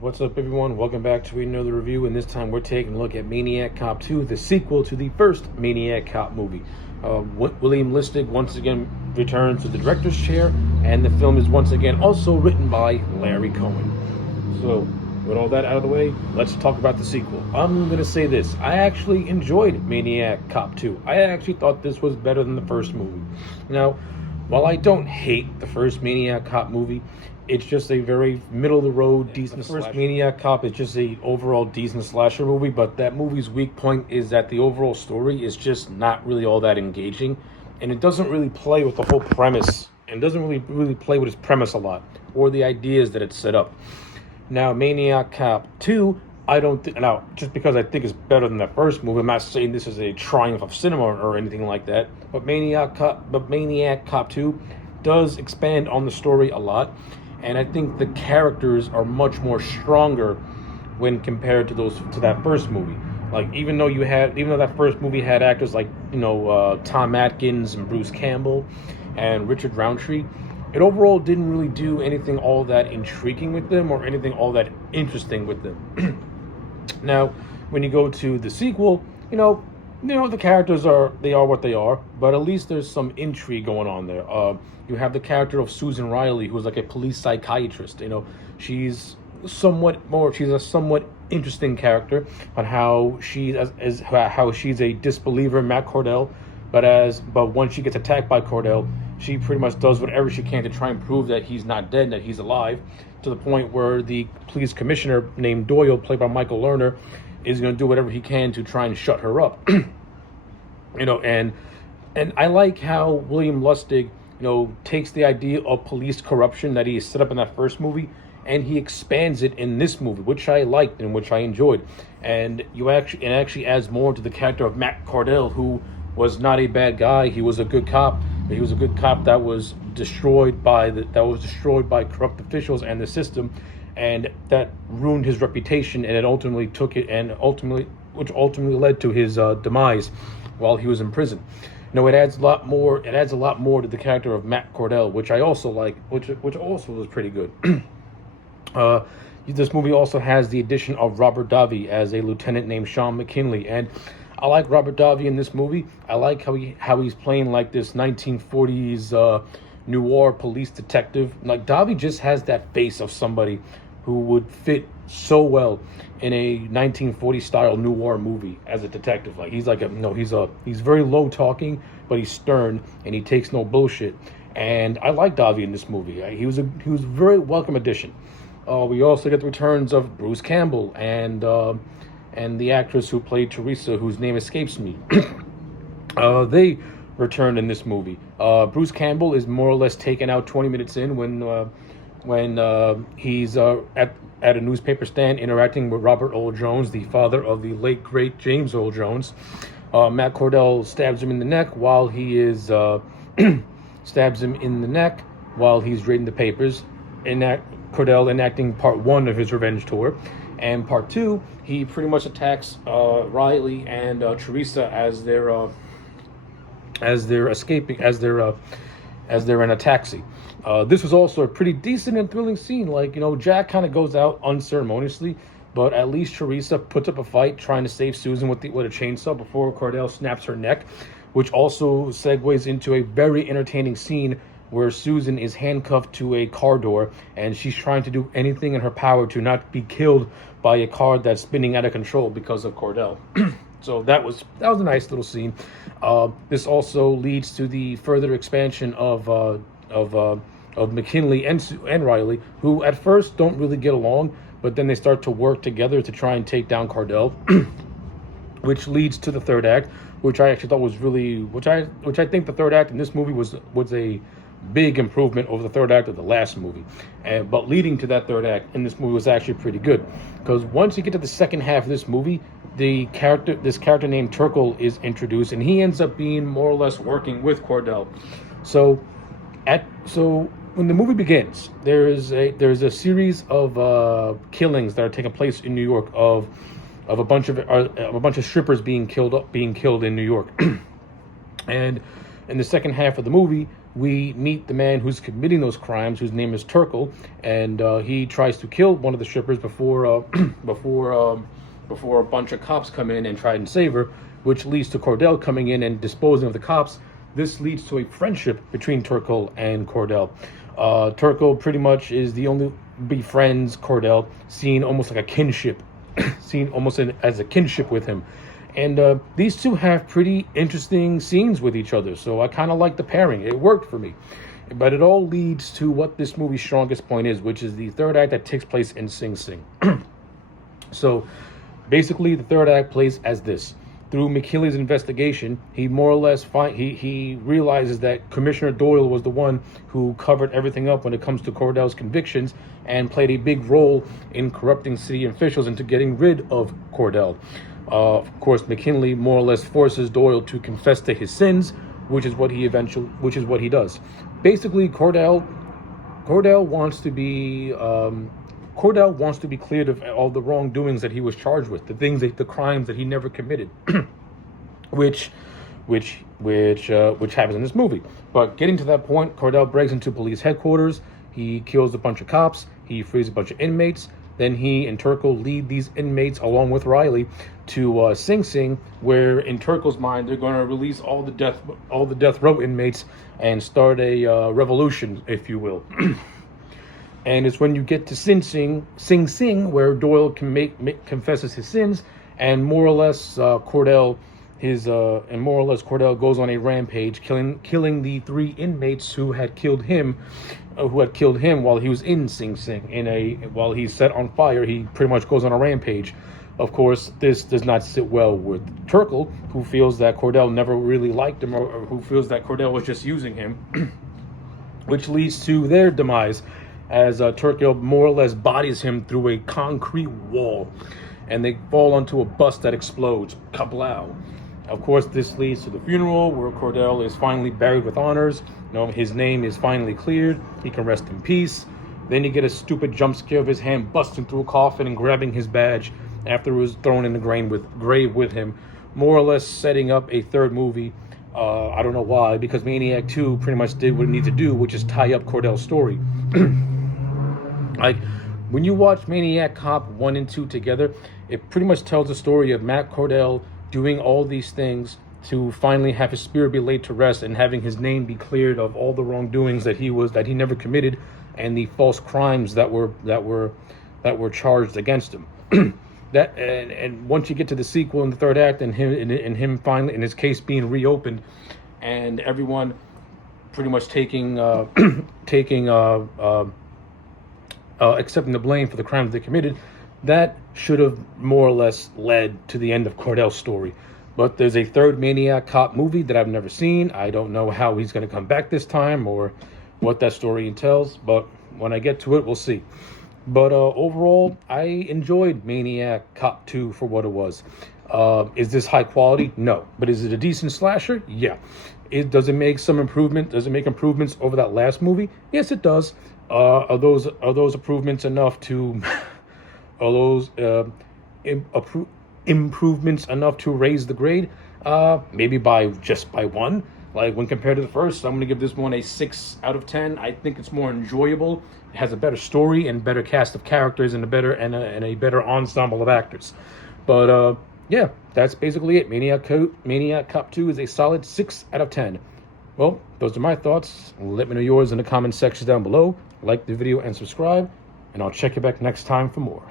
What's up, everyone? Welcome back to another review, and this time we're taking a look at Maniac Cop 2, the sequel to the first Maniac Cop movie. William Lustig once again returns to the director's chair, and the film is once again also written by Larry Cohen. So, with all that out of the way, let's talk about the sequel. I'm going to say this. I actually enjoyed Maniac Cop 2. I actually thought this was better than the first movie. Now, while I don't hate the first Maniac Cop movie, it's just a very middle-of-the-road, decent slasher. The first Maniac Cop is just a overall decent slasher movie, but that movie's weak point is that the overall story is just not really all that engaging, and it doesn't really play with the whole premise, and doesn't really play with its premise a lot, or the ideas that it set up. Now, Maniac Cop 2, I don't think... Now, just because I think it's better than the first movie, I'm not saying this is a triumph of cinema or anything like that, but Maniac Cop 2 does expand on the story a lot. And I think the characters are much more stronger when compared to that first movie. Like even though that first movie had actors like Tom Atkins and Bruce Campbell and Richard Roundtree, it overall didn't really do anything all that intriguing with them or anything all that interesting with them. Now, when you go to the sequel, the characters are what they are, but at least there's some intrigue going on there. You have the character of Susan Riley, who's like a police psychiatrist. She's a somewhat interesting character on how she's a disbeliever in Matt Cordell, but once she gets attacked by Cordell, she pretty much does whatever she can to try and prove that he's not dead, that he's alive, to the point where the police commissioner named Doyle, played by Michael Lerner, is going to do whatever he can to try and shut her up. And I like how William Lustig, takes the idea of police corruption that he set up in that first movie, and he expands it in this movie, which I liked and which I enjoyed. And it actually adds more to the character of Matt Cordell, who was not a bad guy. He was a good cop, but he was a good cop that was destroyed by corrupt officials and the system, and that ruined his reputation, and which ultimately led to his demise while he was in prison. It adds a lot more to the character of Matt Cordell, which I also like, which also was pretty good. This movie also has the addition of Robert Davi as a lieutenant named Sean McKinley, and I like Robert Davi in this movie. I like how he's playing like this 1940s noir police detective. Like, Davi just has that face of somebody who would fit so well in a 1940s style noir movie as a detective. Like, he's very low talking, but he's stern and he takes no bullshit. And I like Davi in this movie. He was a very welcome addition. We also get the returns of Bruce Campbell and the actress who played Teresa, whose name escapes me. They returned in this movie. Bruce Campbell is more or less taken out 20 minutes in when he's at a newspaper stand interacting with Robert Earl Jones, the father of the late great James Earl Jones. Matt Cordell stabs him in the neck while he is reading the papers. Cordell enacting part 1 of his revenge tour, and part 2 he pretty much attacks Riley and Teresa as they're in a taxi. This was also a pretty decent and thrilling scene. Jack kind of goes out unceremoniously, but at least Teresa puts up a fight trying to save Susan with a chainsaw before Cordell snaps her neck, which also segues into a very entertaining scene where Susan is handcuffed to a car door, and she's trying to do anything in her power to not be killed by a car that's spinning out of control because of Cordell. So that was a nice little scene. This also leads to the further expansion of McKinley and Riley, who at first don't really get along, but then they start to work together to try and take down Cordell, which leads to the third act, which I actually thought was which I think the third act in this movie was a big improvement over the third act of the last movie. But leading to that third act in this movie was actually pretty good, because once you get to the second half of this movie, this character named Turkle is introduced, and he ends up being more or less working with Cordell. So when the movie begins, there's a series of killings that are taking place in New York of a bunch of strippers being killed in New York. And in the second half of the movie, we meet the man who's committing those crimes, whose name is Turkle, and he tries to kill one of the strippers before before a bunch of cops come in and try and save her, which leads to Cordell coming in and disposing of the cops. This leads to a friendship between Turkle and Cordell. Turkle pretty much is the only befriends Cordell, seen almost like a kinship, seen almost as a kinship with him. And these two have pretty interesting scenes with each other, so I kind of like the pairing. It worked for me. But it all leads to what this movie's strongest point is, which is the third act that takes place in Sing Sing. So basically, the third act plays as this. Through McKinley's investigation, he more or less he realizes that Commissioner Doyle was the one who covered everything up when it comes to Cordell's convictions and played a big role in corrupting city officials into getting rid of Cordell. Of course, McKinley more or less forces Doyle to confess to his sins, which is what he does. Basically, Cordell wants to be cleared of all the wrongdoings that he was charged with, the crimes that he never committed, which happens in this movie. But getting to that point, Cordell breaks into police headquarters. He kills a bunch of cops. He frees a bunch of inmates. Then he and Turkle lead these inmates along with Riley to Sing Sing, where in Turkle's mind they're going to release all the death row inmates and start a revolution, if you will. And it's when you get to Sing Sing, where Doyle confesses his sins, and more or less Cordell goes on a rampage, killing the 3 inmates who had killed him while he was in Sing Sing. While he's set on fire, he pretty much goes on a rampage. Of course, this does not sit well with Turkle, who feels that Cordell never really liked him, or who feels that Cordell was just using him, which leads to their demise, as Turkle more or less bodies him through a concrete wall, and they fall onto a bus that explodes. Kablow. Of course, this leads to the funeral, where Cordell is finally buried with honors. His name is finally cleared. He can rest in peace. Then you get a stupid jump scare of his hand busting through a coffin and grabbing his badge after it was thrown in the grave with him, more or less setting up a third movie. I don't know why, because Maniac 2 pretty much did what it needed to do, which is tie up Cordell's story. Like, when you watch Maniac Cop 1 and 2 together, it pretty much tells the story of Matt Cordell doing all these things to finally have his spirit be laid to rest and having his name be cleared of all the wrongdoings that he never committed, and the false crimes that were charged against him. And once you get to the sequel in the third act, and him finally, in his case being reopened, and everyone pretty much accepting the blame for the crimes they committed, that should have more or less led to the end of Cordell's story. But there's a third Maniac Cop movie that I've never seen. I don't know how he's going to come back this time or what that story entails, but when I get to it, we'll see. But overall, I enjoyed Maniac Cop 2 for what it was. Is this high quality? No. But is it a decent slasher? Yeah. Does it make some improvement? Does it make improvements over that last movie? Yes, it does. Are those improvements enough to improvements enough to raise the grade? Maybe by 1. Like, when compared to the first, I'm going to give this one a 6 out of 10. I think it's more enjoyable. It has a better story and better cast of characters and a better ensemble of actors. But yeah, that's basically it. Maniac Cop 2 is a solid 6 out of 10. Well, those are my thoughts. Let me know yours in the comment section down below. Like the video and subscribe, and I'll check you back next time for more.